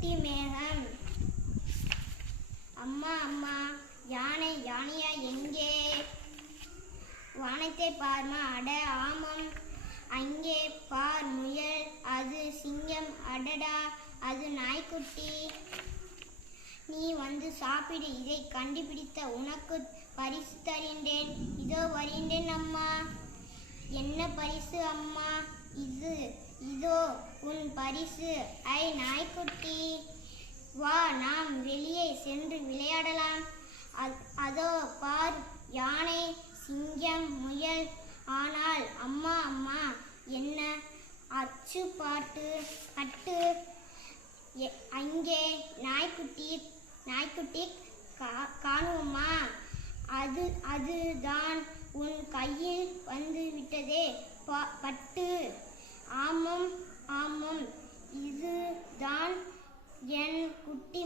குட்டி மேகம். அம்மா அம்மா யானை யானையா எங்கே? வானத்தை பார்மா அட ஆமம். அங்கே பார் முயல் அது சிங்கம் அடடா அது நாய்க்குட்டி. நீ வந்து சாப்பிடு இதை கண்டுபிடித்த உனக்கு பரிசு தருகின்றேன். இதோ வருகின்றேன் அம்மா. என்ன பரிசு அம்மா? இது இதோ உன் பரிசு. ஐ நாய்க்குட்டி. வா நாம் வெளியே சென்று விளையாடலாம். அ- அதோ பார் யானை சிங்கம் முயல். ஆனால் அம்மா அம்மா என்ன? அச்சு பாட்டு பட்டு. எ- அங்கே நாய்க்குட்டி நாய்க்குட்டி கா- காணுவோமா? அது அதுதான் உன் கையில் வந்து விட்டதே. ப- பட்டு. ஆமாம் ஆமாம். இதுதான் என் குட்டி